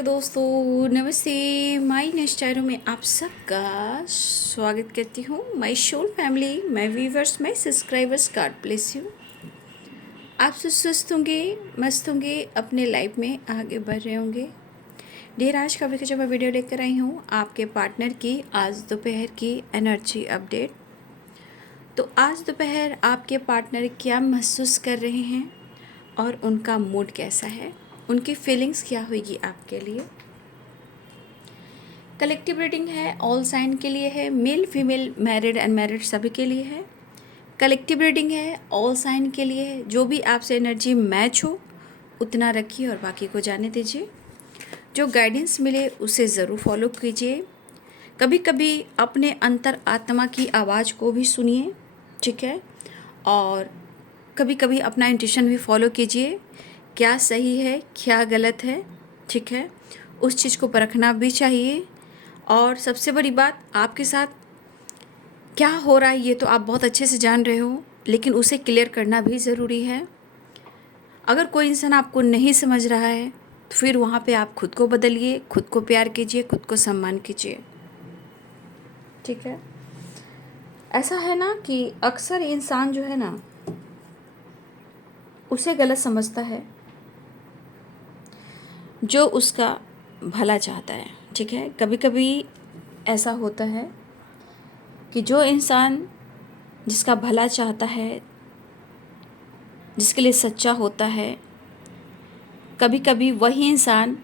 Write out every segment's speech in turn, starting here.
Hello दोस्तों, नमस्ते। माई नेस्टारो में आप सबका स्वागत करती हूँ। My soul family, my viewers, my subscribers, God bless you. आप सब स्वस्थ होंगे, मस्त होंगे, अपने लाइफ में आगे बढ़ रहे होंगे। ढेर आज का जब मैं वीडियो लेकर आई हूँ आपके पार्टनर की आज दोपहर की एनर्जी अपडेट। तो आज दोपहर आपके पार्टनर क्या महसूस कर रहे हैं और उनका मूड कैसा है, उनकी फीलिंग्स क्या होगी आपके लिए। कलेक्टिव रीडिंग है, ऑल साइन के लिए है, मेल फीमेल मैरिड अनमैरिड सभी के लिए है। कलेक्टिव रीडिंग है, ऑल साइन के लिए है। जो भी आपसे एनर्जी मैच हो उतना रखिए और बाकी को जाने दीजिए। जो गाइडेंस मिले उसे ज़रूर फॉलो कीजिए। कभी कभी अपने अंतर आत्मा की आवाज़ को भी सुनिए, ठीक है। और कभी कभी अपना इंट्यूशन भी फॉलो कीजिए, क्या सही है क्या गलत है, ठीक है। उस चीज़ को परखना भी चाहिए। और सबसे बड़ी बात, आपके साथ क्या हो रहा है ये तो आप बहुत अच्छे से जान रहे हो, लेकिन उसे क्लियर करना भी ज़रूरी है। अगर कोई इंसान आपको नहीं समझ रहा है तो फिर वहाँ पे आप खुद को बदलिए, खुद को प्यार कीजिए, खुद को सम्मान कीजिए, ठीक है। ऐसा है ना कि अक्सर इंसान जो है ना उसे गलत समझता है जो उसका भला चाहता है, ठीक है। कभी कभी ऐसा होता है कि जो इंसान जिसका भला चाहता है, जिसके लिए सच्चा होता है, कभी कभी वही इंसान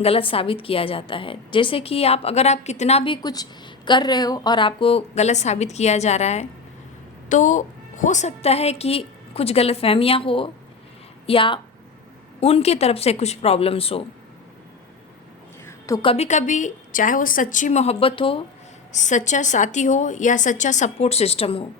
गलत साबित किया जाता है। जैसे कि अगर आप कितना भी कुछ कर रहे हो और आपको गलत साबित किया जा रहा है, तो हो सकता है कि कुछ गलतफहमियां हो या उनके तरफ से कुछ प्रॉब्लम्स हो। तो कभी कभी चाहे वो सच्ची मोहब्बत हो, सच्चा साथी हो या सच्चा सपोर्ट सिस्टम हो,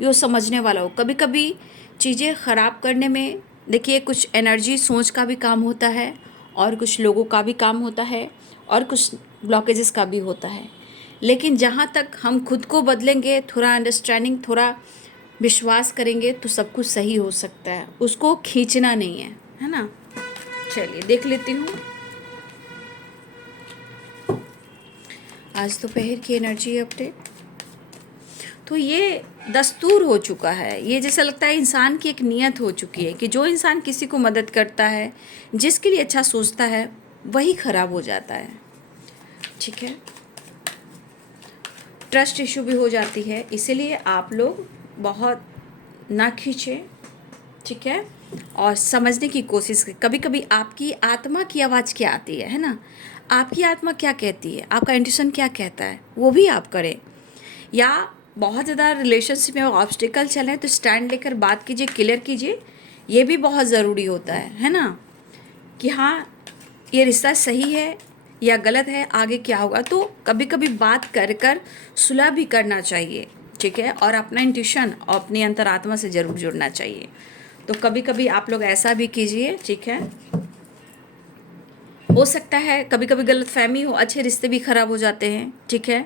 ये समझने वाला हो। कभी कभी चीज़ें ख़राब करने में देखिए कुछ एनर्जी सोच का भी काम होता है और कुछ लोगों का भी काम होता है और कुछ ब्लॉकेजेस का भी होता है। लेकिन जहाँ तक हम खुद को बदलेंगे, थोड़ा अंडरस्टैंडिंग, थोड़ा विश्वास करेंगे तो सब कुछ सही हो सकता है। उसको खींचना नहीं है ना। चलिए देख लेती हूँ आज दोपहर की एनर्जी अपडेट। तो ये दस्तूर हो चुका है, ये जैसा लगता है इंसान की एक नियत हो चुकी है कि जो इंसान किसी को मदद करता है, जिसके लिए अच्छा सोचता है, वही खराब हो जाता है, ठीक है। ट्रस्ट इशू भी हो जाती है, इसीलिए आप लोग बहुत ना खींचें, ठीक है। और समझने की कोशिश करें। कभी कभी आपकी आत्मा की आवाज़ क्या आती है ना, आपकी आत्मा क्या कहती है, आपका इंट्यूशन क्या कहता है, वो भी आप करें। या बहुत ज़्यादा रिलेशनशिप में ऑब्स्टिकल चलें तो स्टैंड लेकर बात कीजिए, क्लियर कीजिए। ये भी बहुत ज़रूरी होता है ना, कि हाँ ये रिश्ता सही है या गलत है, आगे क्या होगा। तो कभी कभी बात कर कर सुलह भी करना चाहिए, ठीक है। और अपना इंट्यूशन और अपनी अंतरात्मा से ज़रूर जुड़ना चाहिए। तो कभी कभी आप लोग ऐसा भी कीजिए, ठीक है। हो सकता है कभी कभी गलतफहमी हो, अच्छे रिश्ते भी खराब हो जाते हैं, ठीक है।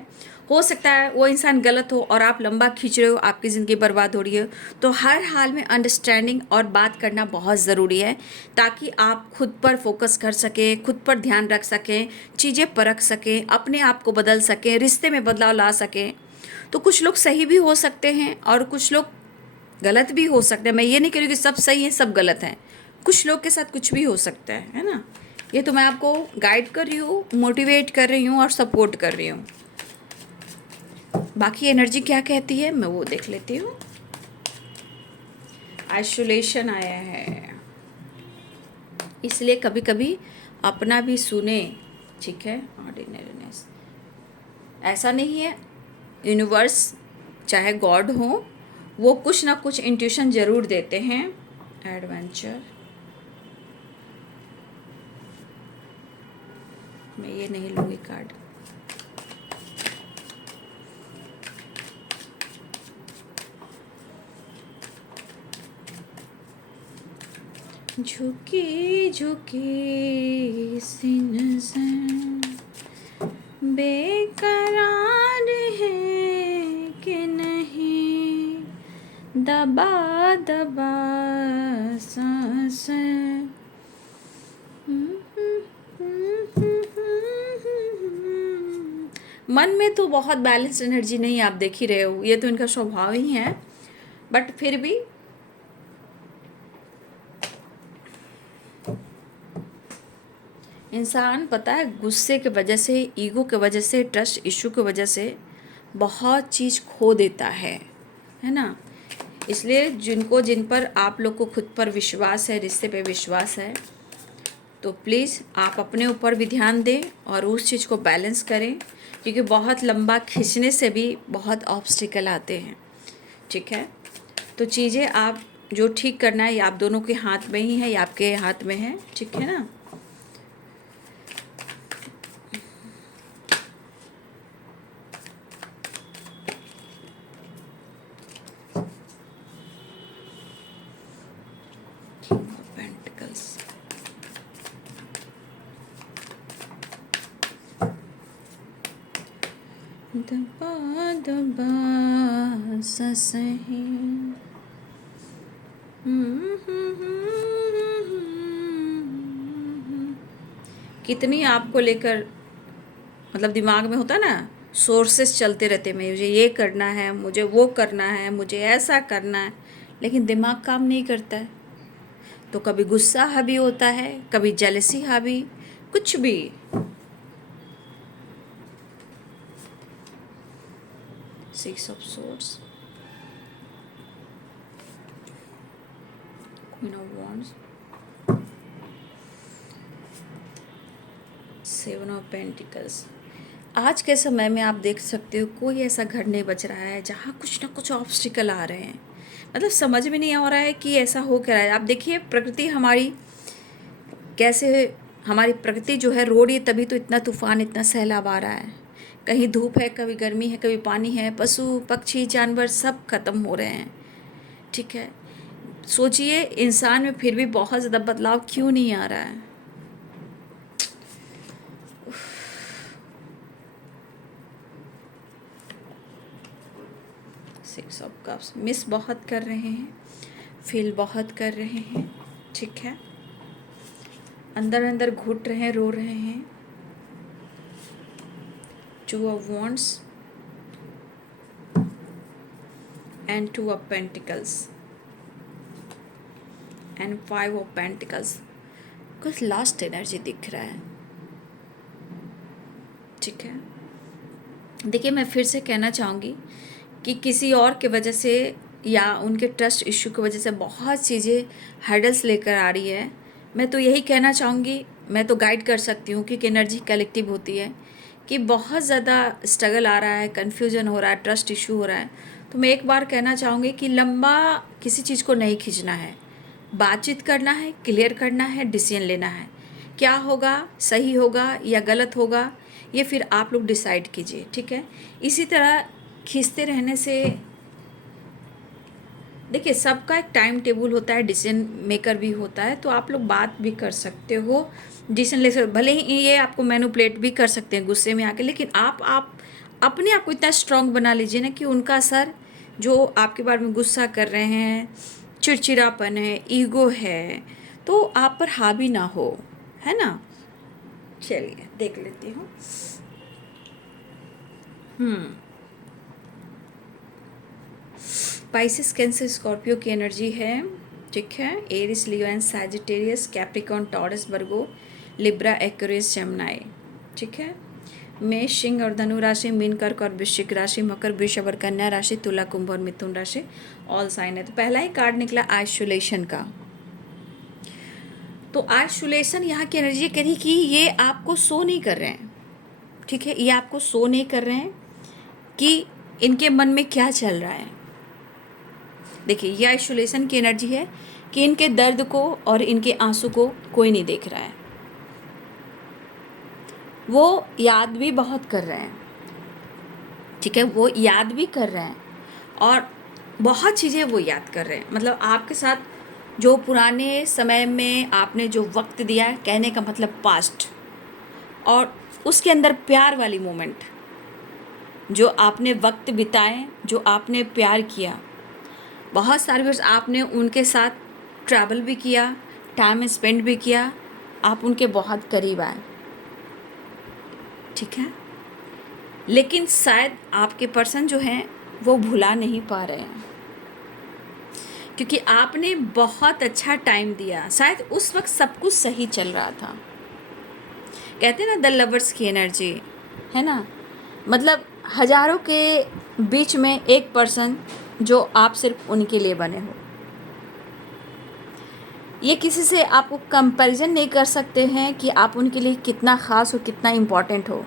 हो सकता है वो इंसान गलत हो और आप लंबा खींच रहे हो, आपकी ज़िंदगी बर्बाद हो रही है। तो हर हाल में अंडरस्टैंडिंग और बात करना बहुत ज़रूरी है, ताकि आप खुद पर फोकस कर सकें, खुद पर ध्यान रख सकें, चीज़ें परख सकें, अपने आप को बदल सकें, रिश्ते में बदलाव ला सकें। तो कुछ लोग सही भी हो सकते हैं और कुछ लोग गलत भी हो सकते हैं। मैं ये नहीं कह रही कि सब सही है सब गलत हैं, कुछ लोग के साथ कुछ भी हो सकता है ना। ये तो मैं आपको गाइड कर रही हूँ, मोटिवेट कर रही हूँ और सपोर्ट कर रही हूँ। बाकी एनर्जी क्या कहती है मैं वो देख लेती हूँ। आइसोलेशन आया है, इसलिए कभी कभी अपना भी सुने, ठीक है। ऑर्डिनरीनेस ऐसा नहीं है, यूनिवर्स चाहे गॉड हो, वो कुछ ना कुछ इंट्यूशन ज़रूर देते हैं। एडवेंचर मैं ये नहीं लूँगी कार्ड। झुकी झुकी सी नज़र बेकरार है कि नहीं, दबा दबा सांस मन में तो बहुत बैलेंस एनर्जी नहीं, आप देख ही रहे हो, ये तो इनका स्वभाव ही है, बट फिर भी इंसान पता है गुस्से के वजह से, ईगो के वजह से, ट्रस्ट इशू की वजह से बहुत चीज़ खो देता है ना। इसलिए जिन पर आप लोग को खुद पर विश्वास है, रिश्ते पे विश्वास है, तो प्लीज़ आप अपने ऊपर भी ध्यान दें और उस चीज़ को बैलेंस करें, क्योंकि बहुत लंबा खींचने से भी बहुत ऑब्स्टिकल आते हैं। ठीक है, तो चीज़ें आप जो ठीक करना है ये आप दोनों के हाथ में ही है, ये आपके हाथ में है। ठीक है ना। पेंटिकल्स, दबा दबा सा सही। कितनी आपको लेकर मतलब दिमाग में होता ना, सोर्सेस चलते रहते, मुझे ये करना है, मुझे वो करना है, मुझे ऐसा करना है, लेकिन दिमाग काम नहीं करता है। तो कभी गुस्सा हावी होता है, कभी जेलसी हावी, कुछ भी। Six of swords, queen of wands, seven of pentacles. आज के समय में आप देख सकते हो कोई ऐसा घर नहीं बच रहा है जहाँ कुछ ना कुछ ऑब्स्टिकल आ रहे हैं। मतलब समझ में नहीं आ रहा है कि ऐसा हो क्या रहा है। आप देखिए प्रकृति हमारी कैसे, हमारी प्रकृति जो है रो रही है, तभी तो इतना तूफान, इतना सैलाब आ रहा है। कहीं धूप है, कभी गर्मी है, कभी पानी है, पशु पक्षी जानवर सब खत्म हो रहे हैं। ठीक है, सोचिए इंसान में फिर भी बहुत ज़्यादा बदलाव क्यों नहीं आ रहा है। सिक्स ऑफ कप्स, मिस बहुत कर रहे हैं, फील बहुत कर रहे हैं। ठीक है, अंदर अंदर घुट रहे हैं, रो रहे हैं। Two of wands and two of pentacles and five of pentacles. कुछ लास्ट एनर्जी दिख रहा है। ठीक है, देखिए मैं फिर से कहना चाहूँगी कि किसी और के वजह से या उनके ट्रस्ट इशू की वजह से बहुत चीज़ें हर्डल्स लेकर आ रही है। मैं तो यही कहना चाहूँगी, मैं तो गाइड कर सकती हूँ क्योंकि एनर्जी कलेक्टिव होती है, कि बहुत ज़्यादा स्ट्रगल आ रहा है, कन्फ्यूजन हो रहा है, ट्रस्ट इशू हो रहा है। तो मैं एक बार कहना चाहूँगी कि लंबा किसी चीज़ को नहीं खींचना है, बातचीत करना है, क्लियर करना है, डिसीजन लेना है। क्या होगा, सही होगा या गलत होगा, ये फिर आप लोग डिसाइड कीजिए। ठीक है, इसी तरह खींचते रहने से देखिए सबका एक टाइम टेबल होता है, डिसीजन मेकर भी होता है, तो आप लोग बात भी कर सकते हो, डिसीजन ले सकते, भले ही ये आपको मैनिपुलेट भी कर सकते हैं गुस्से में आके, लेकिन आप अपने आप को इतना स्ट्रांग बना लीजिए ना कि उनका असर जो आपके बारे में गुस्सा कर रहे हैं, चिड़चिड़ापन है, ईगो है, तो आप पर हावी ना हो, है ना। चलिए देख लेती हूँ। स्पाइसिस कैंसर स्कॉर्पियो की एनर्जी है। ठीक है, Aries Leo and Sagittarius, Capricorn Taurus Virgo Libra Aquarius Gemini. ठीक है, मेष सिंह और धनु राशि, मीन कर्क और वृश्चिक राशि, मकर वृषभ और कन्या राशि, तुला कुंभ और मिथुन राशि ऑल साइन है। तो पहला ही कार्ड निकला आइसोलेशन का। तो आइसोलेशन यहाँ की एनर्जी कह रही कि ये आपको शो नहीं कर रहे हैं। ठीक है, ये आपको शो नहीं कर रहे हैं कि इनके मन में क्या चल रहा है। देखिए ये आइसोलेशन की एनर्जी है कि इनके दर्द को और इनके आंसू को कोई नहीं देख रहा है। वो याद भी बहुत कर रहे हैं। ठीक है, वो याद भी कर रहे हैं और बहुत चीज़ें वो याद कर रहे हैं। मतलब आपके साथ जो पुराने समय में आपने जो वक्त दिया है, कहने का मतलब पास्ट, और उसके अंदर प्यार वाली मोमेंट, जो आपने वक्त बिताए, जो आपने प्यार किया, बहुत सारे वर्ष आपने उनके साथ ट्रैवल भी किया, टाइम स्पेंड भी किया, आप उनके बहुत करीब आए। ठीक है, लेकिन शायद आपके पर्सन जो हैं वो भुला नहीं पा रहे हैं, क्योंकि आपने बहुत अच्छा टाइम दिया। शायद उस वक्त सब कुछ सही चल रहा था। कहते हैं ना द लवर्स की एनर्जी, है ना, मतलब हजारों के बीच में एक पर्सन जो आप सिर्फ उनके लिए बने हो। ये किसी से आपको कंपैरिजन नहीं कर सकते हैं कि आप उनके लिए कितना ख़ास हो, कितना इम्पोर्टेंट हो,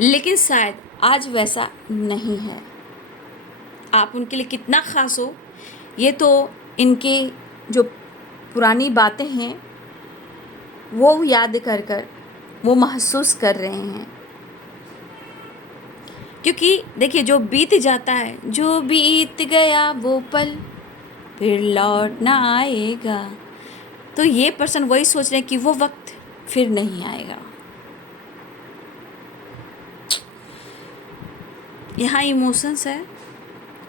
लेकिन शायद आज वैसा नहीं है। आप उनके लिए कितना ख़ास हो ये तो इनकी जो पुरानी बातें हैं वो याद कर कर वो महसूस कर रहे हैं। क्योंकि देखिए, जो बीत जाता है, जो बीत गया वो पल फिर लौट ना आएगा, तो ये पर्सन वही सोच रहे हैं कि वो वक्त फिर नहीं आएगा। यहाँ इमोशंस है,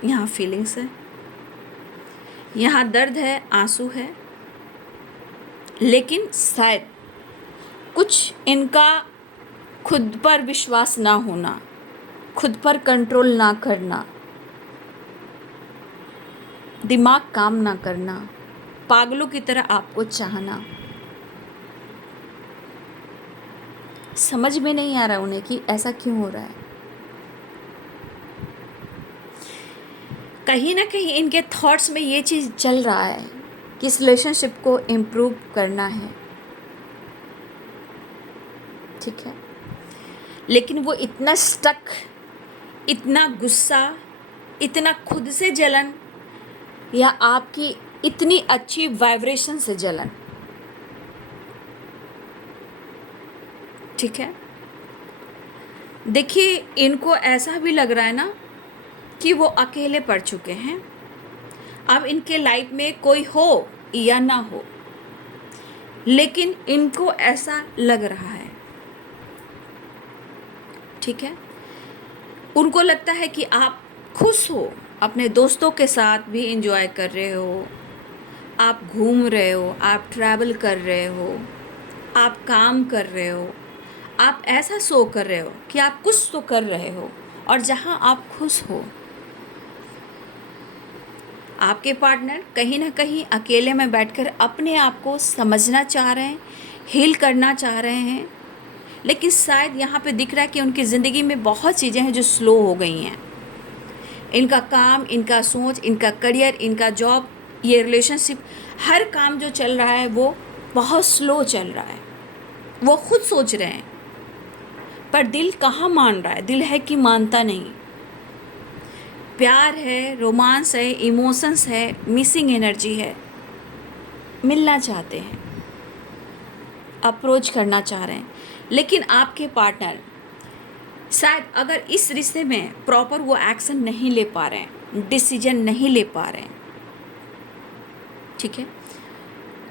यहाँ फीलिंग्स है, यहाँ दर्द है, आंसू है, लेकिन शायद कुछ इनका खुद पर विश्वास ना होना, खुद पर कंट्रोल ना करना, दिमाग काम ना करना, पागलों की तरह आपको चाहना, समझ में नहीं आ रहा उन्हें कि ऐसा क्यों हो रहा है। कहीं ना कहीं इनके थॉट्स में ये चीज़ चल रहा है कि इस रिलेशनशिप को इम्प्रूव करना है, ठीक है, लेकिन वो इतना स्टक, इतना गुस्सा, इतना खुद से जलन, या आपकी इतनी अच्छी वाइब्रेशन से जलन, ठीक है। देखिए, इनको ऐसा भी लग रहा है ना कि वो अकेले पड़ चुके हैं। अब इनके लाइफ में कोई हो या ना हो, लेकिन इनको ऐसा लग रहा है, ठीक है। उनको लगता है कि आप खुश हो, अपने दोस्तों के साथ भी एंजॉय कर रहे हो, आप घूम रहे हो, आप ट्रैवल कर रहे हो, आप काम कर रहे हो, आप ऐसा शो कर रहे हो कि आप कुछ तो कर रहे हो, और जहाँ आप खुश हो, आपके पार्टनर कहीं ना कहीं अकेले में बैठकर अपने आप को समझना चाह रहे हैं, हील करना चाह रहे हैं, लेकिन शायद यहाँ पे दिख रहा है कि उनकी ज़िंदगी में बहुत चीज़ें हैं जो स्लो हो गई हैं। इनका काम, इनका सोच, इनका करियर, इनका जॉब, ये रिलेशनशिप, हर काम जो चल रहा है वो बहुत स्लो चल रहा है। वो खुद सोच रहे हैं, पर दिल कहाँ मान रहा है, दिल है कि मानता नहीं। प्यार है, रोमांस है, इमोशंस है, मिसिंग एनर्जी है, मिलना चाहते हैं, अप्रोच करना चाह रहे हैं, लेकिन आपके पार्टनर शायद अगर इस रिश्ते में प्रॉपर वो एक्शन नहीं ले पा रहे हैं, डिसीजन नहीं ले पा रहे हैं, ठीक है,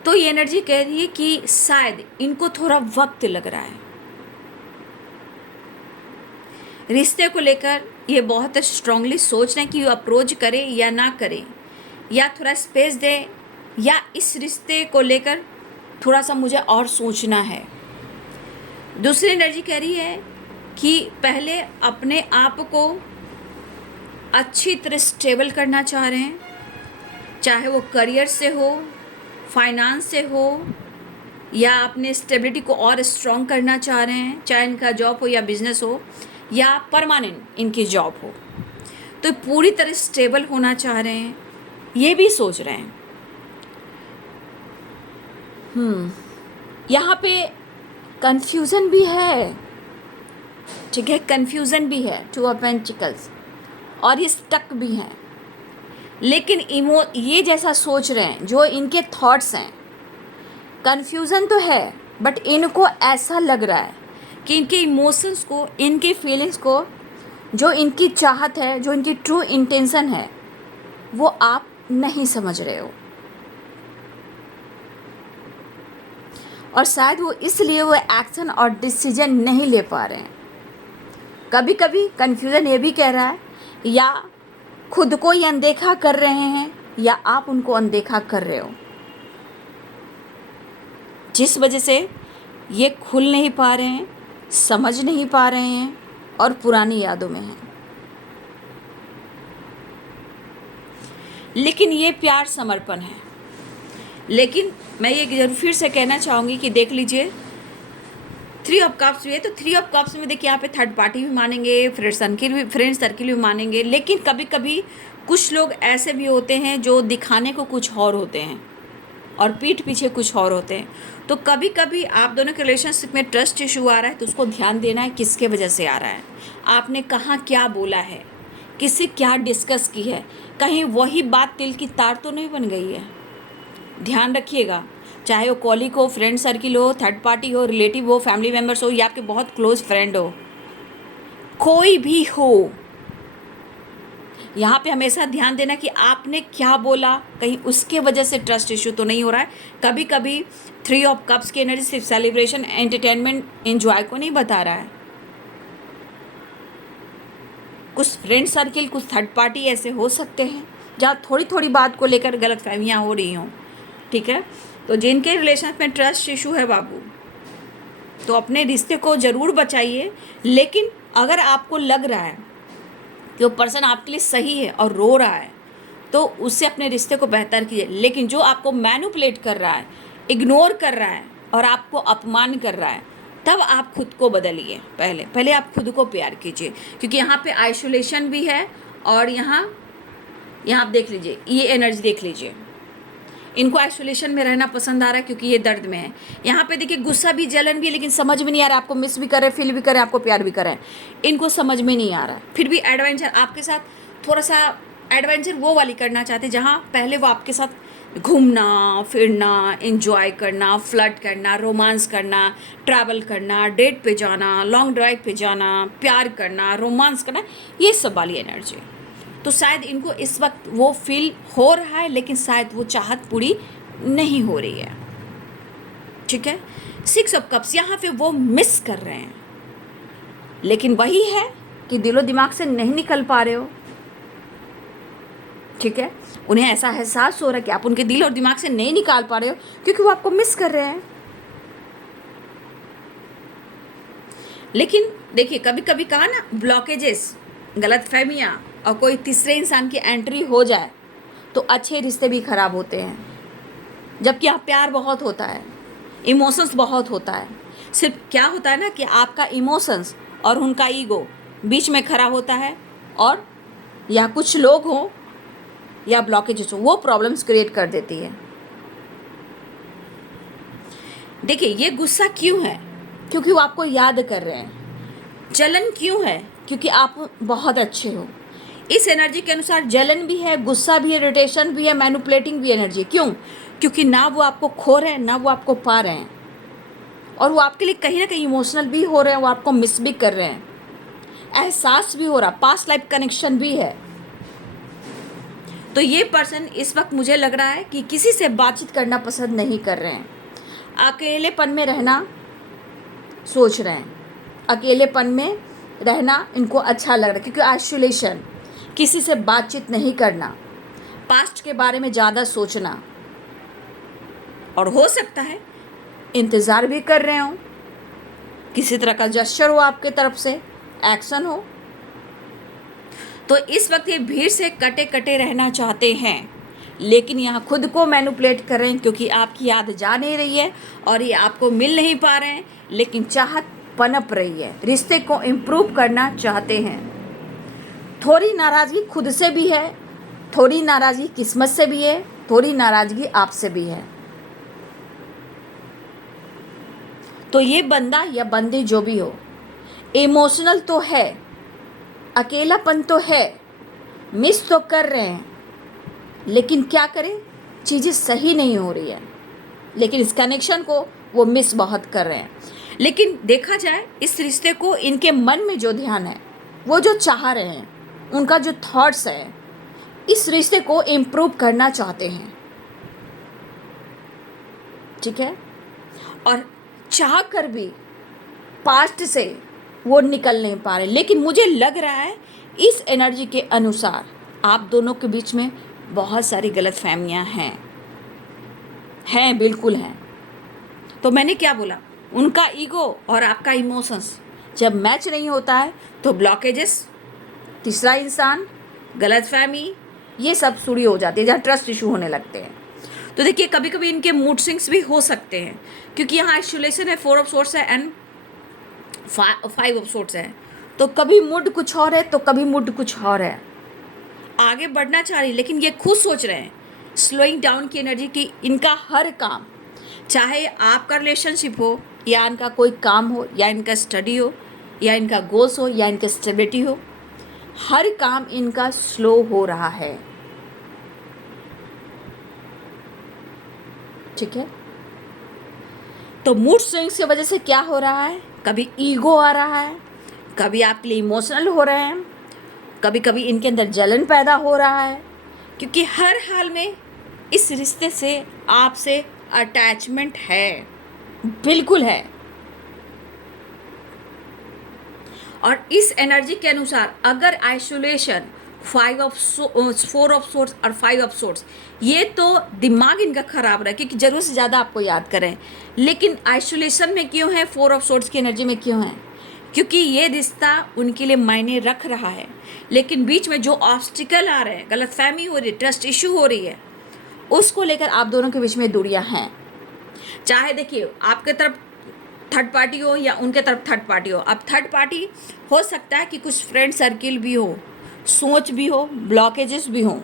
तो ये एनर्जी कह रही है कि शायद इनको थोड़ा वक्त लग रहा है रिश्ते को लेकर। ये बहुत स्ट्रांगली सोच रहे हैं कि अप्रोच करें या ना करें, या थोड़ा स्पेस दें, या इस रिश्ते को लेकर थोड़ा सा मुझे और सोचना है। दूसरी एनर्जी कह रही है कि पहले अपने आप को अच्छी तरह स्टेबल करना चाह रहे हैं, चाहे वो करियर से हो, फाइनेंस से हो, या अपने स्टेबिलिटी को और स्ट्रॉन्ग करना चाह रहे हैं, चाहे इनका जॉब हो या बिजनेस हो या परमानेंट इनकी जॉब हो, तो पूरी तरह स्टेबल होना चाह रहे हैं, ये भी सोच रहे हैं। यहाँ पे कंफ्यूजन भी है, ठीक है, कंफ्यूजन भी है, टू ऑफ पेंटिकल्स, और ये स्टक भी हैं, लेकिन ये जैसा सोच रहे हैं, जो इनके थॉट्स हैं, कंफ्यूजन तो है, बट इनको ऐसा लग रहा है कि इनके इमोशंस को, इनकी फीलिंग्स को, जो इनकी चाहत है, जो इनकी ट्रू इंटेंशन है, वो आप नहीं समझ रहे हो, और शायद वो इसलिए वो एक्शन और डिसीजन नहीं ले पा रहे हैं। कभी कभी कंफ्यूजन ये भी कह रहा है, या खुद को ही अनदेखा कर रहे हैं, या आप उनको अनदेखा कर रहे हो, जिस वजह से ये खुल नहीं पा रहे हैं, समझ नहीं पा रहे हैं, और पुरानी यादों में हैं। लेकिन ये प्यार समर्पण है। लेकिन मैं ये जरूर फिर से कहना चाहूँगी कि देख लीजिए, 3 ऑफ कप्स भी है, तो 3 ऑफ कप्स में देखिए यहाँ पे थर्ड पार्टी भी मानेंगे, फ्रेंड सर्किल भी मानेंगे। लेकिन कभी कभी कुछ लोग ऐसे भी होते हैं जो दिखाने को कुछ और होते हैं और पीठ पीछे कुछ और होते हैं। तो कभी कभी आप दोनों के रिलेशनशिप में ट्रस्ट इशू आ रहा है, तो उसको ध्यान देना है किसके वजह से आ रहा है, आपने कहाँ क्या बोला है, किससे क्या डिस्कस की है, कहीं वही बात तिल की तार तो नहीं बन गई है। ध्यान रखिएगा, चाहे वो कॉलीग हो, फ्रेंड सर्किल हो, थर्ड पार्टी हो, रिलेटिव हो, फैमिली मेम्बर्स हो, या आपके बहुत क्लोज फ्रेंड हो, कोई भी हो, यहाँ पे हमेशा ध्यान देना कि आपने क्या बोला, कहीं उसके वजह से ट्रस्ट इश्यू तो नहीं हो रहा है। कभी कभी 3 ऑफ कप्स की एनर्जी सिर्फ सेलिब्रेशन, एंटरटेनमेंट, एंजॉय को नहीं बता रहा है। कुछ फ्रेंड सर्किल, कुछ थर्ड पार्टी ऐसे हो सकते हैं जहाँ थोड़ी थोड़ी बात को लेकर गलतफहमियाँ हो रही हों। ठीक है, तो जिनके रिलेशन में ट्रस्ट इशू है बाबू, तो अपने रिश्ते को ज़रूर बचाइए। लेकिन अगर आपको लग रहा है कि वो पर्सन आपके लिए सही है और रो रहा है, तो उससे अपने रिश्ते को बेहतर कीजिए। लेकिन जो आपको मैनिपुलेट कर रहा है, इग्नोर कर रहा है और आपको अपमान कर रहा है, तब आप खुद को बदलिए। पहले आप खुद को प्यार कीजिए, क्योंकि यहाँ पे आइसोलेशन भी है। और यहाँ आप देख लीजिए, ये एनर्जी देख लीजिए, इनको आइसोलेशन में रहना पसंद आ रहा है क्योंकि ये दर्द में है। यहाँ पे देखिए गुस्सा भी, जलन भी है, लेकिन समझ में नहीं आ रहा, आपको मिस भी कर रहे हैं, फील भी कर रहे हैं, आपको प्यार भी कर रहे हैं, इनको समझ में नहीं आ रहा। फिर भी एडवेंचर आपके साथ, थोड़ा सा एडवेंचर वो वाली करना चाहते हैं जहाँ पहले वो आपके साथ घूमना फिरना, एंजॉय करना, फ्लर्ट करना, रोमांस करना, ट्रैवल करना, डेट पे जाना, लॉन्ग ड्राइव पे जाना, प्यार करना, रोमांस करना, ये सब वाली एनर्जी। तो शायद इनको इस वक्त वो फील हो रहा है, लेकिन शायद वो चाहत पूरी नहीं हो रही है। ठीक है, 6 ऑफ कप्स यहाँ पे वो मिस कर रहे हैं, लेकिन वही है कि दिलो दिमाग से नहीं निकल पा रहे हो। ठीक है, उन्हें ऐसा एहसास हो रहा है कि आप उनके दिल और दिमाग से नहीं निकाल पा रहे हो, क्योंकि वो आपको मिस कर रहे हैं। लेकिन देखिए, कभी कभी कहा ना, ब्लॉकेजेस, गलतफहमियाँ और कोई तीसरे इंसान की एंट्री हो जाए तो अच्छे रिश्ते भी खराब होते हैं। जबकि आप प्यार बहुत होता है, इमोशंस बहुत होता है, सिर्फ क्या होता है ना कि आपका इमोशंस और उनका ईगो बीच में खड़ा होता है, और या कुछ लोग हों या ब्लॉकेजेस हो, वो प्रॉब्लम्स क्रिएट कर देती है। देखिए, ये गुस्सा क्यों है? क्योंकि वो आपको याद कर रहे हैं। जलन क्यों है? क्योंकि आप बहुत अच्छे हो। इस एनर्जी के अनुसार जलन भी है, गुस्सा भी है, इरिटेशन भी है, मैनिपुलेटिंग भी एनर्जी। क्यों? क्योंकि ना वो आपको खो रहे हैं, ना वो आपको पा रहे हैं, और वो आपके लिए कहीं ना कहीं इमोशनल भी हो रहे हैं, वो आपको मिस भी कर रहे हैं, एहसास भी हो रहा, पास्ट लाइफ कनेक्शन भी है। तो ये पर्सन इस वक्त मुझे लग रहा है कि किसी से बातचीत करना पसंद नहीं कर रहे हैं, अकेलेपन में रहना सोच रहे हैं, अकेलेपन में रहना इनको अच्छा लग रहा है, क्योंकि आइसोलेशन, किसी से बातचीत नहीं करना, पास्ट के बारे में ज़्यादा सोचना, और हो सकता है इंतज़ार भी कर रहे हो, किसी तरह का जेस्चर हो आपके तरफ से, एक्शन हो। तो इस वक्त ये भीड़ से कटे कटे रहना चाहते हैं, लेकिन यहाँ खुद को मैनिपुलेट कर रहे हैं, क्योंकि आपकी याद जा नहीं रही है और ये आपको मिल नहीं पा रहे हैं, लेकिन चाहत पनप रही है, रिश्ते को इम्प्रूव करना चाहते हैं। थोड़ी नाराज़गी खुद से भी है, थोड़ी नाराज़गी किस्मत से भी है, थोड़ी नाराज़गी आपसे भी है। तो ये बंदा या बंदी जो भी हो, इमोशनल तो है, अकेलापन तो है, मिस तो कर रहे हैं, लेकिन क्या करें, चीज़ें सही नहीं हो रही है, लेकिन इस कनेक्शन को वो मिस बहुत कर रहे हैं। लेकिन देखा जाए इस रिश्ते को, इनके मन में जो ध्यान है, वो जो चाह रहे हैं, उनका जो थॉट्स है, इस रिश्ते को इम्प्रूव करना चाहते हैं। ठीक है, और चाह कर भी पास्ट से वो निकल नहीं पा रहे। लेकिन मुझे लग रहा है इस एनर्जी के अनुसार आप दोनों के बीच में बहुत सारी गलतफहमियां हैं, बिल्कुल हैं। तो मैंने क्या बोला, उनका ईगो और आपका इमोशंस जब मैच नहीं होता है तो ब्लॉकेजेस, तीसरा इंसान, गलतफहमी, ये सब शुरू हो जाती है, जहाँ ट्रस्ट इशू होने लगते हैं। तो देखिए कभी कभी इनके मूड स्विंग्स भी हो सकते हैं, क्योंकि यहाँ आइसोलेशन है, 4 ऑफ सोर्ट्स है एंड 5 ऑफ सोर्ट्स है। तो कभी मूड कुछ और है तो कभी मूड कुछ और है। आगे बढ़ना चाह रही, लेकिन ये खुद सोच रहे हैं स्लोइंग डाउन की एनर्जी की। इनका हर काम, चाहे आपका रिलेशनशिप हो या इनका कोई काम हो या इनका स्टडी हो या इनका गोल्स हो या इनका स्टेबिलिटी हो, हर काम इनका स्लो हो रहा है। ठीक है, तो मूड स्विंग्स की वजह से क्या हो रहा है, कभी ईगो आ रहा है, कभी आपके लिए इमोशनल हो रहे हैं, कभी कभी इनके अंदर जलन पैदा हो रहा है, क्योंकि हर हाल में इस रिश्ते से आपसे अटैचमेंट है, बिल्कुल है। और इस एनर्जी के अनुसार अगर आइसोलेशन 4 ऑफ सोर्ट्स और 5 ऑफ सोर्ट्स, ये तो दिमाग इनका खराब रहा, क्योंकि ज़रूरत से ज़्यादा आपको याद करें। लेकिन आइसोलेशन में क्यों है, 4 ऑफ सोर्ट्स की एनर्जी में क्यों है, क्योंकि ये रिश्ता उनके लिए मायने रख रहा है, लेकिन बीच में जो ऑब्स्टिकल आ रहे हैं, गलतफहमी हो रही है, ट्रस्ट इशू हो रही है, उसको लेकर आप दोनों के बीच में दूरियां हैं। चाहे देखिए आपके तरफ थर्ड पार्टी हो या उनके तरफ थर्ड पार्टी हो। अब थर्ड पार्टी हो सकता है कि कुछ फ्रेंड सर्किल भी हो, सोच भी हो, ब्लॉकेजेस भी हो,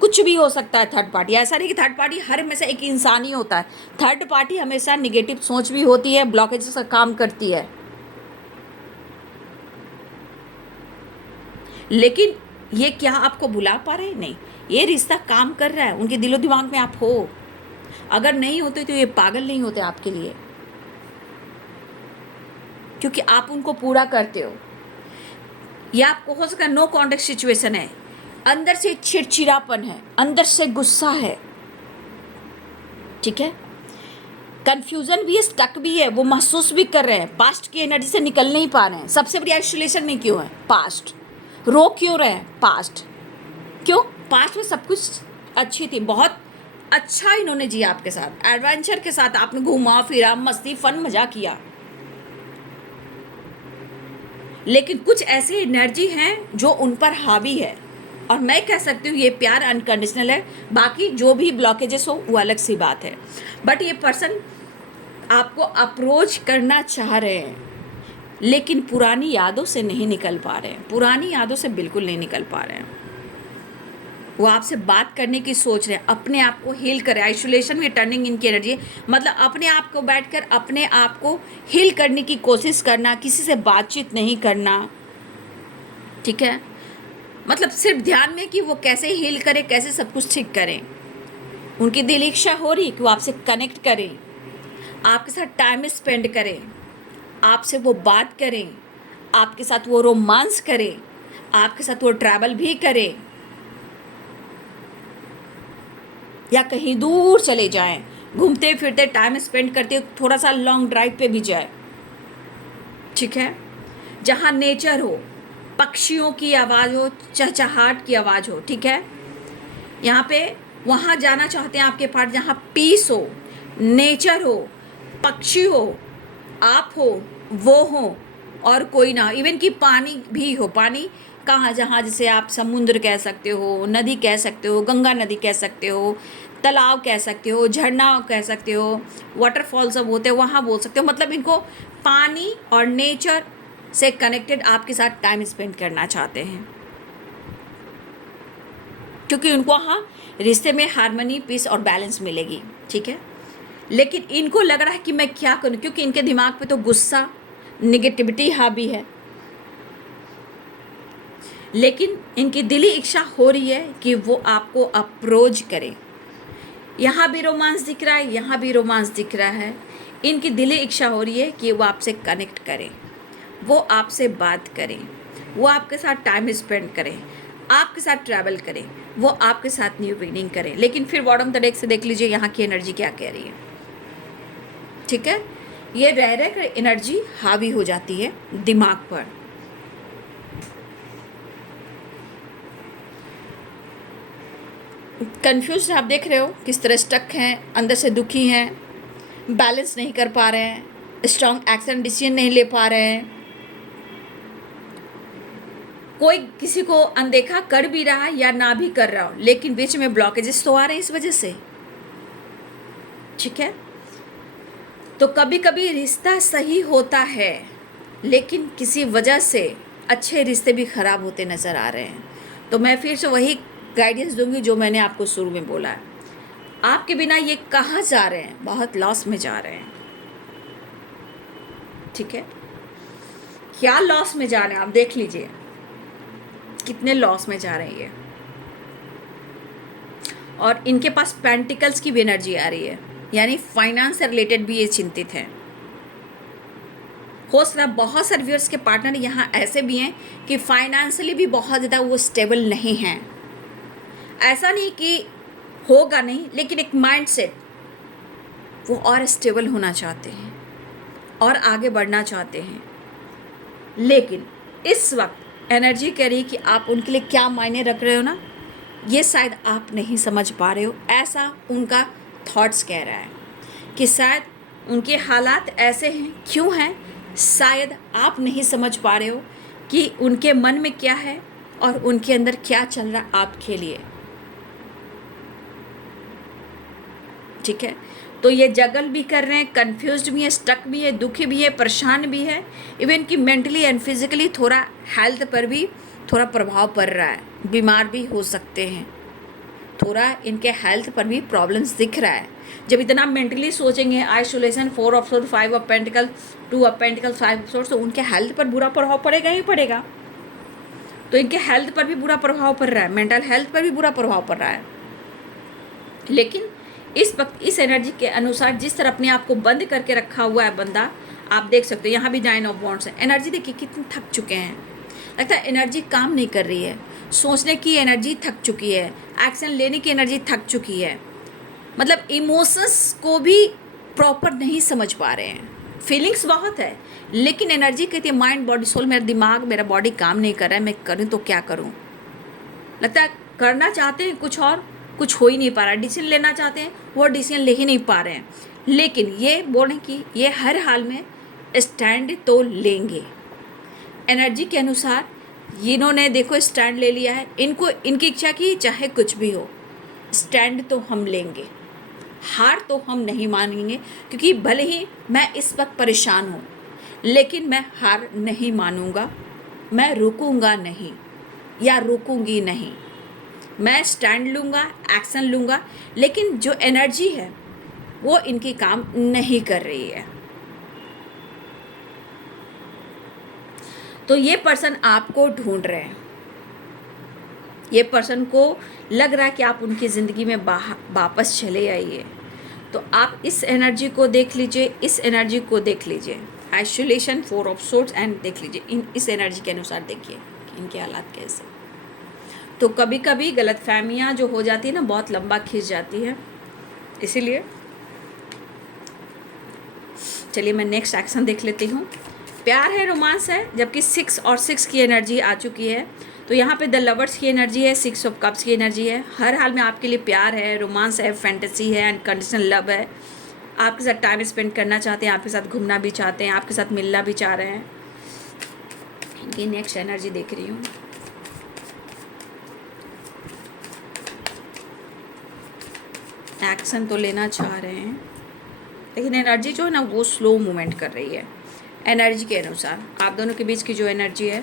कुछ भी हो सकता है थर्ड पार्टी। ऐसा नहीं कि थर्ड पार्टी हर हमेशा एक इंसान ही होता है। थर्ड पार्टी हमेशा निगेटिव सोच भी होती है, ब्लॉकेजेस का काम करती है। लेकिन ये क्या आपको बुला पा रहे हैं? नहीं, ये रिश्ता काम कर रहा है, उनके दिलो दिमाग में आप हो। अगर नहीं होते तो ये पागल नहीं होते आपके लिए, क्योंकि आप उनको पूरा करते हो। या आपको हो सकता है नो कॉन्टेक्ट सिचुएशन है, अंदर से चिड़चिड़ापन है, अंदर से गुस्सा है, ठीक है, कंफ्यूजन भी है, स्टक भी है, वो महसूस भी कर रहे हैं, पास्ट की एनर्जी से निकल नहीं पा रहे हैं। सबसे बड़ी आइसोलेशन में क्यों है, पास्ट। रो क्यों रहे हैं, पास्ट। क्यों, पास्ट में सब कुछ अच्छी थी, बहुत अच्छा इन्होंने जिया आपके साथ, एडवेंचर के साथ आपने घूमा फिरा, मस्ती फन मजा किया। लेकिन कुछ ऐसी एनर्जी हैं जो उन पर हावी है, और मैं कह सकती हूँ ये प्यार अनकंडीशनल है। बाकी जो भी ब्लॉकेजेस हो वो अलग सी बात है, बट ये पर्सन आपको अप्रोच करना चाह रहे हैं, लेकिन पुरानी यादों से नहीं निकल पा रहे हैं, पुरानी यादों से बिल्कुल नहीं निकल पा रहे हैं। वो आपसे बात करने की सोच रहे हैं, अपने आप को हील करें। आइसोलेशन में टर्निंग इनकी एनर्जी है, मतलब अपने आप को बैठकर अपने आप को हील करने की कोशिश करना, किसी से बातचीत नहीं करना, ठीक है, मतलब सिर्फ ध्यान में कि वो कैसे हील करें, कैसे सब कुछ ठीक करें। उनकी दिल इच्छा हो रही है कि वो आपसे कनेक्ट करें, आपके साथ टाइम स्पेंड करें, आपसे वो बात करें, आपके साथ वो रोमांस करें, आपके साथ वो ट्रैवल भी करें, या कहीं दूर चले जाएं, घूमते फिरते टाइम स्पेंड करते, थोड़ा सा लॉन्ग ड्राइव पे भी जाए, ठीक है, जहाँ नेचर हो, पक्षियों की आवाज़ हो, चहचहाट की आवाज़ हो, ठीक है, यहाँ पे वहाँ जाना चाहते हैं आपके पास, जहाँ पीस हो, नेचर हो, पक्षी हो, आप हो, वो हो और कोई ना, इवन कि पानी भी हो। पानी कहाँ, जहाँ जैसे आप समुद्र कह सकते हो, नदी कह सकते हो, गंगा नदी कह सकते हो, तालाब कह सकते हो, झरना कह सकते हो, वाटरफॉल सब होते हैं, वहाँ बोल सकते हो। मतलब इनको पानी और नेचर से कनेक्टेड आपके साथ टाइम स्पेंड करना चाहते हैं, क्योंकि उनको वहाँ रिश्ते में हार्मनी, पीस और बैलेंस मिलेगी, ठीक है। लेकिन इनको लग रहा है कि मैं क्या करूँ, क्योंकि इनके दिमाग पे तो गुस्सा, निगेटिविटी हावी है। लेकिन इनकी दिली इच्छा हो रही है कि वो आपको अप्रोच करें। यहाँ भी रोमांस दिख रहा है, यहाँ भी रोमांस दिख रहा है। इनकी दिली इच्छा हो रही है कि वो आपसे कनेक्ट करें, वो आपसे बात करें, वो आपके साथ टाइम स्पेंड करें, आपके साथ ट्रैवल करें, वो आपके साथ न्यू बिगिनिंग करें। लेकिन फिर बॉटम द डेक से देख लीजिए यहाँ की एनर्जी क्या कह रही है, ठीक है। ये रह कर एनर्जी हावी हो जाती है दिमाग पर। कंफ्यूज आप देख रहे हो किस तरह स्टक हैं, अंदर से दुखी हैं, बैलेंस नहीं कर पा रहे हैं, स्ट्रॉन्ग एक्शन डिसीजन नहीं ले पा रहे हैं, कोई किसी को अनदेखा कर भी रहा है या ना भी कर रहा हो, लेकिन बीच में ब्लॉकेजेस तो आ रहे हैं इस वजह से। ठीक है, तो कभी कभी रिश्ता सही होता है लेकिन किसी वजह से अच्छे रिश्ते भी खराब होते नज़र आ रहे हैं। तो मैं फिर से वही गाइडेंस दूंगी जो मैंने आपको शुरू में बोला है, आपके बिना ये कहाँ जा रहे हैं, बहुत लॉस में जा रहे हैं। ठीक है, क्या लॉस में जा रहे हैं आप देख लीजिए, कितने लॉस में जा रहे हैं ये। और इनके पास पेंटिकल्स की भी एनर्जी आ रही है, यानी फाइनेंस से रिलेटेड भी ये चिंतित हैं। हो सकता है बहुत सारे व्यूअर्स के पार्टनर यहाँ ऐसे भी हैं कि फाइनेंशियली भी बहुत ज़्यादा वो स्टेबल नहीं हैं। ऐसा नहीं कि होगा नहीं, लेकिन एक माइंडसेट वो और स्टेबल होना चाहते हैं और आगे बढ़ना चाहते हैं। लेकिन इस वक्त एनर्जी कह रही है कि आप उनके लिए क्या मायने रख रहे हो ना, ये शायद आप नहीं समझ पा रहे हो। ऐसा उनका थॉट्स कह रहा है कि शायद उनके हालात ऐसे हैं, क्यों हैं, शायद आप नहीं समझ पा रहे हो कि उनके मन में क्या है और उनके अंदर क्या चल रहा है आपके लिए। ठीक है, तो ये जगल भी कर रहे हैं, कंफ्यूज्ड भी है, स्टक भी है, दुखी भी है, परेशान भी है। इवन कि मेंटली एंड फिजिकली थोड़ा हेल्थ पर भी थोड़ा प्रभाव पड़ रहा है, बीमार भी हो सकते हैं, थोड़ा इनके हेल्थ पर भी प्रॉब्लम्स दिख रहा है। जब इतना मेंटली सोचेंगे, isolation, 4 of sword, 5 of pentacle, 2 of pentacle, 5 of sword, तो उनके हेल्थ पर बुरा प्रभाव पड़ेगा ही पड़ेगा। तो इनके हेल्थ पर भी बुरा प्रभाव पड़ रहा है, मेंटल हेल्थ पर भी बुरा प्रभाव पड़ रहा है। लेकिन इस वक्त इस एनर्जी के अनुसार जिस तरह अपने आप को बंद करके रखा हुआ है बंदा, आप देख सकते हो यहाँ भी 9 ऑफ वॉन्ड्स है। एनर्जी देखिए कितने थक चुके हैं, लगता है एनर्जी काम नहीं कर रही है, सोचने की एनर्जी थक चुकी है, एक्शन लेने की एनर्जी थक चुकी है। मतलब इमोशंस को भी प्रॉपर नहीं समझ पा रहे हैं, फीलिंग्स बहुत है लेकिन एनर्जी कहती है माइंड बॉडी सोल, मेरा दिमाग मेरा बॉडी काम नहीं कर रहा है, मैं करूँ तो क्या करूँ। लगता है करना चाहते हैं कुछ और कुछ हो ही नहीं पा रहा, डिसीजन लेना चाहते हैं वो डिसीजन ले ही नहीं पा रहे हैं। लेकिन ये बोल रहे कि ये हर हाल में स्टैंड तो लेंगे। एनर्जी के अनुसार इन्होंने देखो स्टैंड ले लिया है, इनको इनकी इच्छा की चाहे कुछ भी हो, स्टैंड तो हम लेंगे, हार तो हम नहीं मानेंगे। क्योंकि भले ही मैं इस वक्त परेशान हूँ लेकिन मैं हार नहीं मानूंगा, मैं रुकूंगा नहीं या रुकूंगी नहीं, मैं स्टैंड लूँगा, एक्शन लूँगा। लेकिन जो एनर्जी है वो इनकी काम नहीं कर रही है। तो ये पर्सन आपको ढूंढ रहे हैं, ये पर्सन को लग रहा है कि आप उनकी ज़िंदगी में वापस चले आइए। तो आप इस एनर्जी को देख लीजिए, इस एनर्जी को देख लीजिए, आइसोलेशन, 4 ऑफ सोर्ड्स, एंड देख लीजिए इस एनर्जी के अनुसार देखिए कि इनके हालात कैसे। तो कभी कभी गलतफहमियां जो हो जाती है ना, बहुत लंबा खींच जाती है, इसीलिए चलिए मैं नेक्स्ट एक्शन देख लेती हूँ। प्यार है, रोमांस है, जबकि 6 और 6 की एनर्जी आ चुकी है। तो यहाँ पे द लवर्स की एनर्जी है, 6 ऑफ कप्स की एनर्जी है। हर हाल में आपके लिए प्यार है, रोमांस है, फैंटेसी है, अनकंडीशनल लव है। आपके साथ टाइम स्पेंड करना चाहते हैं, आपके साथ घूमना भी चाहते हैं, आपके साथ मिलना भी चाह रहे हैं। इनकी नेक्स्ट एनर्जी देख रही हूँ। एक्शन तो लेना चाह रहे हैं लेकिन एनर्जी जो है ना वो स्लो मूवमेंट कर रही है। एनर्जी के अनुसार आप दोनों के बीच की जो एनर्जी है,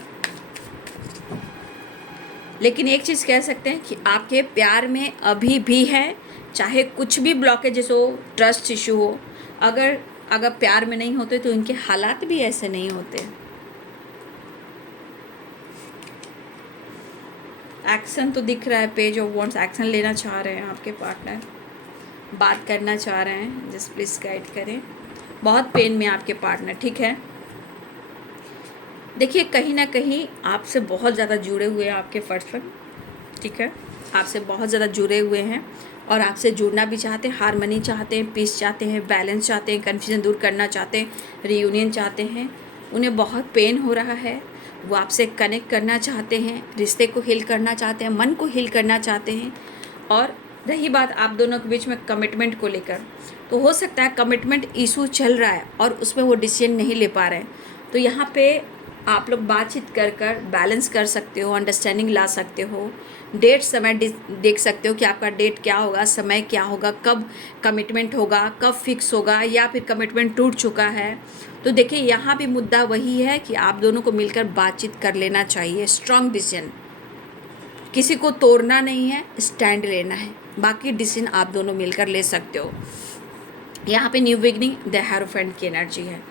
लेकिन एक चीज़ कह सकते हैं कि आपके प्यार में अभी भी है, चाहे कुछ भी ब्लॉकेजेस हो, ट्रस्ट इशू हो, अगर प्यार में नहीं होते तो इनके हालात भी ऐसे नहीं होते। एक्शन तो दिख रहा है, पेज ऑफ वॉन्ड्स, एक्शन लेना चाह रहे हैं आपके पार्टनर, बात करना चाह रहे हैं, जस्ट प्लीज़ गाइड करें। बहुत पेन में आपके पार्टनर, ठीक है। देखिए कहीं ना कहीं आपसे बहुत ज़्यादा जुड़े हुए हैं आपके पर्सन, ठीक है, आपसे बहुत ज़्यादा जुड़े हुए हैं और आपसे जुड़ना भी चाहते हैं, हारमनी चाहते हैं, पीस चाहते हैं, बैलेंस चाहते हैं, कन्फ्यूजन दूर करना चाहते हैं, रीयूनियन चाहते हैं। उन्हें बहुत पेन हो रहा है, वो आपसे कनेक्ट करना चाहते हैं, रिश्ते को हील करना चाहते हैं, मन को हील करना चाहते हैं। और रही बात आप दोनों के बीच में कमिटमेंट को लेकर, तो हो सकता है कमिटमेंट इशू चल रहा है और उसमें वो डिसीजन नहीं ले पा रहे हैं। तो यहाँ पे आप लोग बातचीत कर कर बैलेंस कर सकते हो, अंडरस्टैंडिंग ला सकते हो। डेट समय देख सकते हो कि आपका डेट क्या होगा, समय क्या होगा, कब कमिटमेंट होगा, कब फिक्स होगा, या फिर कमिटमेंट टूट चुका है। तो देखिए यहाँ भी मुद्दा वही है कि आप दोनों को मिलकर बातचीत कर लेना चाहिए। स्ट्रॉन्ग डिसीजन, किसी को तोड़ना नहीं है, स्टैंड लेना है। बाकी डिसीजन आप दोनों मिलकर ले सकते हो। यहाँ पे न्यू बिगनिंग द हेरोफेंट की एनर्जी है,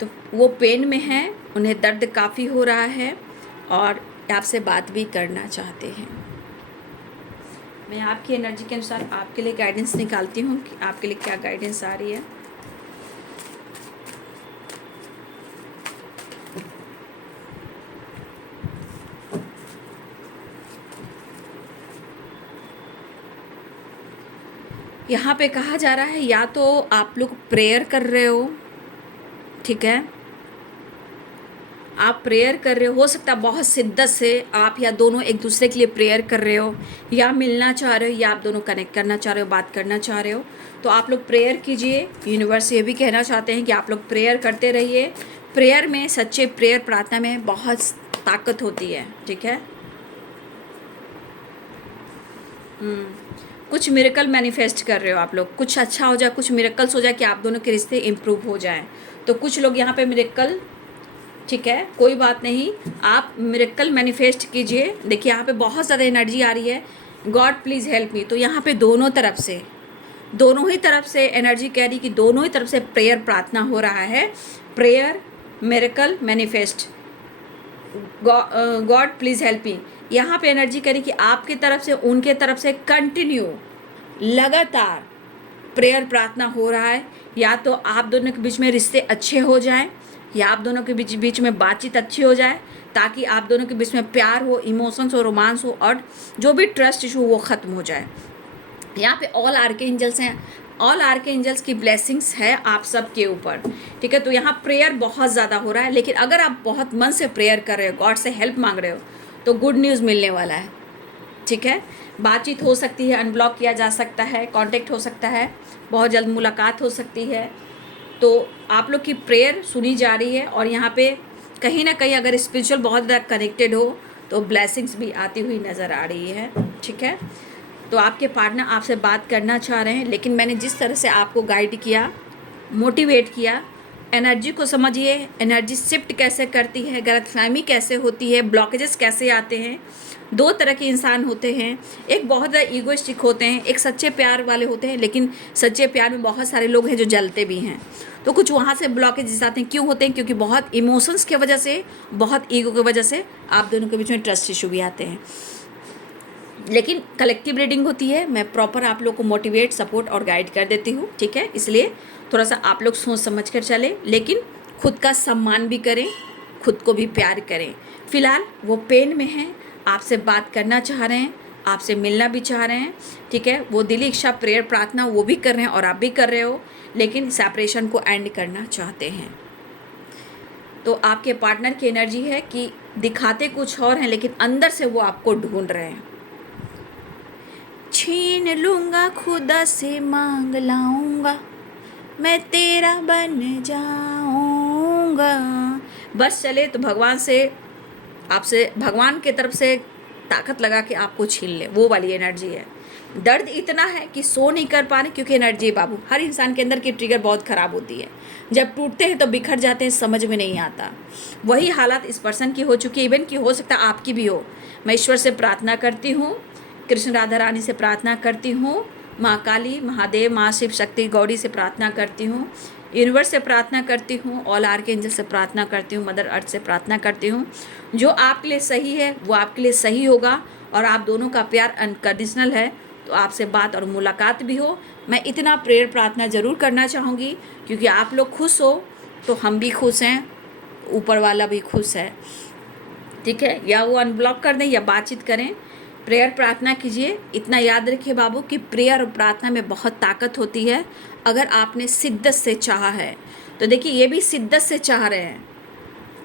तो वो पेन में है, उन्हें दर्द काफ़ी हो रहा है और आपसे बात भी करना चाहते हैं। मैं आपकी एनर्जी के अनुसार आपके लिए गाइडेंस निकालती हूँ कि आपके लिए क्या गाइडेंस आ रही है। यहाँ पे कहा जा रहा है या तो आप लोग प्रेयर कर रहे हो, ठीक है, आप प्रेयर कर रहे हो सकता है बहुत शिद्दत से आप या दोनों एक दूसरे के लिए प्रेयर कर रहे हो, या मिलना चाह रहे हो, या आप दोनों कनेक्ट करना चाह रहे हो, बात करना चाह रहे हो। तो आप लोग प्रेयर कीजिए। यूनिवर्स ये भी कहना चाहते हैं कि आप लोग प्रेयर करते रहिए। प्रेयर में, सच्चे प्रेयर प्रार्थना में बहुत ताकत होती है, ठीक है। कुछ मिरेकल मैनिफेस्ट कर रहे हो आप लोग, कुछ अच्छा हो जाए, कुछ मिरेकल्स हो जाए कि आप दोनों के रिश्ते इम्प्रूव हो जाएं। तो कुछ लोग यहाँ पे मिरेकल, ठीक है, कोई बात नहीं, आप मिरेकल मैनिफेस्ट कीजिए। देखिए यहाँ पे बहुत ज़्यादा एनर्जी आ रही है, गॉड प्लीज़ हेल्प मी। तो यहाँ पे दोनों ही तरफ से एनर्जी कह रही कि दोनों ही तरफ से प्रेयर प्रार्थना हो रहा है। Prayer, miracle, manifest, God please help me. यहाँ पे एनर्जी कह रही कि आपकी तरफ से, उनके तरफ से कंटिन्यू, लगातार प्रेयर प्रार्थना हो रहा है। या तो आप दोनों के बीच में रिश्ते अच्छे हो जाएं, या आप दोनों के बीच में बातचीत अच्छी हो जाए, ताकि आप दोनों के बीच में प्यार हो, इमोशंस हो, रोमांस हो, और जो भी ट्रस्ट इशू वो ख़त्म हो जाए। यहाँ पे ऑल आर्के एंजल्स हैं, ऑल आर्के एंजल्स की ब्लेसिंग्स है आप सब के ऊपर, ठीक है। तो यहाँ प्रेयर बहुत ज़्यादा हो रहा है, लेकिन अगर आप बहुत मन से प्रेयर कर रहे हो, गॉड से हेल्प मांग रहे हो, तो गुड न्यूज़ मिलने वाला है, ठीक है। बातचीत हो सकती है, अनब्लॉक किया जा सकता है, कांटेक्ट हो सकता है, बहुत जल्द मुलाकात हो सकती है। तो आप लोग की प्रेयर सुनी जा रही है, और यहाँ पे कहीं ना कहीं अगर स्पिरिचुअल बहुत ज़्यादा कनेक्टेड हो तो ब्लेसिंग्स भी आती हुई नज़र आ रही है, ठीक है। तो आपके पार्टनर आपसे बात करना चाह रहे हैं, लेकिन मैंने जिस तरह से आपको गाइड किया, मोटिवेट किया, एनर्जी को समझिए, एनर्जी शिफ्ट कैसे करती है, गलतफहमी कैसे होती है, ब्लॉकेजेस कैसे आते हैं। दो तरह के इंसान होते हैं, एक बहुत ज़्यादा ईगोइस्टिक होते हैं, एक सच्चे प्यार वाले होते हैं, लेकिन सच्चे प्यार में बहुत सारे लोग हैं जो जलते भी हैं। तो कुछ वहाँ से ब्लॉकेजेस आते हैं, क्यों होते हैं? क्योंकि बहुत इमोशंस की वजह से, बहुत ईगो की वजह से आप दोनों के बीच में ट्रस्ट इशू भी आते हैं। लेकिन कलेक्टिव रीडिंग होती है, मैं प्रॉपर आप लोग को मोटिवेट, सपोर्ट और गाइड कर देती हूँ, ठीक है। इसलिए थोड़ा सा आप लोग सोच समझ कर चलें, लेकिन खुद का सम्मान भी करें, खुद को भी प्यार करें। फ़िलहाल वो पेन में हैं, आपसे बात करना चाह रहे हैं, आपसे मिलना भी चाह रहे हैं, ठीक है। वो दिली इच्छा, प्रेयर, प्रार्थना वो भी कर रहे हैं और आप भी कर रहे हो, लेकिन सेपरेशन को एंड करना चाहते हैं। तो आपके पार्टनर की एनर्जी है कि दिखाते कुछ और हैं, लेकिन अंदर से वो आपको ढूंढ रहे हैं। छीन लूँगा, खुदा से मांग लाऊंगा, मैं तेरा बन जाऊंगा। बस चले तो भगवान से, आपसे, भगवान के तरफ से ताकत लगा के आपको छीन ले, वो वाली एनर्जी है। दर्द इतना है कि सो नहीं कर पा रहे, क्योंकि एनर्जी है बाबू। हर इंसान के अंदर की ट्रिगर बहुत ख़राब होती है, जब टूटते हैं तो बिखर जाते हैं, समझ में नहीं आता। वही हालात इस पर्सन की हो चुकी है, इवन की हो सकता है आपकी भी हो। मैं ईश्वर से प्रार्थना करती हूँ, कृष्ण राधा रानी से प्रार्थना करती हूँ, माँ काली, महादेव, माँ शिव शक्ति गौरी से प्रार्थना करती हूँ, यूनिवर्स से प्रार्थना करती हूँ, ऑल आर्कएंजल से प्रार्थना करती हूँ, मदर अर्थ से प्रार्थना करती हूँ। जो आपके लिए सही है वो आपके लिए सही होगा, और आप दोनों का प्यार अनकंडीशनल है, तो आपसे बात और मुलाकात भी हो। मैं इतना प्रेयर प्रार्थना ज़रूर करना चाहूँगी, क्योंकि आप लोग खुश हो तो हम भी खुश हैं, ऊपर वाला भी खुश है, ठीक है। या वो अनब्लॉक कर दें या बातचीत करें, प्रेयर प्रार्थना कीजिए। इतना याद रखिए बाबू कि प्रेयर और प्रार्थना में बहुत ताकत होती है, अगर आपने शिद्दत से चाहा है तो। देखिए ये भी शिद्दत से चाह रहे हैं,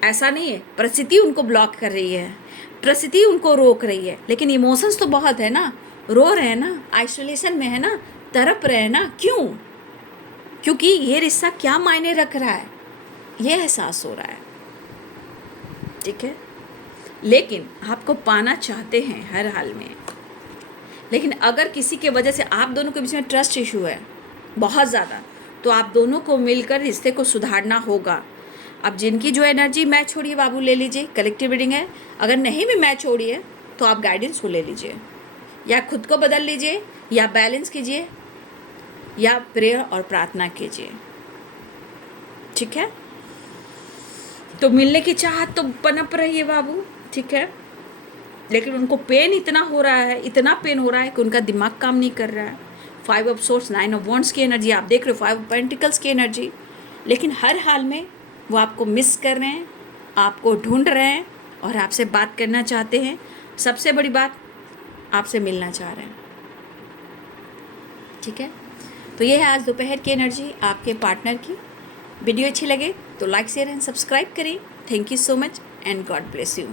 ऐसा नहीं है परिस्थिति उनको ब्लॉक कर रही है, परिस्थिति उनको रोक रही है, लेकिन इमोशंस तो बहुत है ना, रो रहे हैं ना, आइसोलेशन में है ना, तड़प रहे हैं ना, क्यों? क्योंकि ये रिश्ता क्या मायने रख रहा है, ये एहसास हो रहा है। ठीक है, लेकिन आपको पाना चाहते हैं हर हाल में। लेकिन अगर किसी के वजह से आप दोनों के बीच में ट्रस्ट इशू है बहुत ज़्यादा, तो आप दोनों को मिलकर रिश्ते को सुधारना होगा। अब जिनकी जो एनर्जी मैच हो रही है बाबू ले लीजिए, कलेक्टिव रीडिंग है। अगर नहीं भी मैच हो रही है तो आप गाइडेंस को ले लीजिए, या खुद को बदल लीजिए, या बैलेंस कीजिए, या प्रेयर और प्रार्थना कीजिए। ठीक है, तो मिलने की चाहत तो पनप रही है बाबू, ठीक है, लेकिन उनको पेन इतना हो रहा है, इतना पेन हो रहा है कि उनका दिमाग काम नहीं कर रहा है। 5 ऑफ सोर्स, 9 ऑफ वॉन्ड्स की एनर्जी आप देख रहे हो, 5 ऑफ पेंटिकल्स की एनर्जी। लेकिन हर हाल में वो आपको मिस कर रहे हैं, आपको ढूंढ रहे हैं और आपसे बात करना चाहते हैं। सबसे बड़ी बात, आपसे मिलना चाह रहे हैं। ठीक है, तो ये है आज दोपहर की एनर्जी आपके पार्टनर की। वीडियो अच्छी लगे तो लाइक शेयर एंड सब्सक्राइब करें। Thank you so much and God bless you.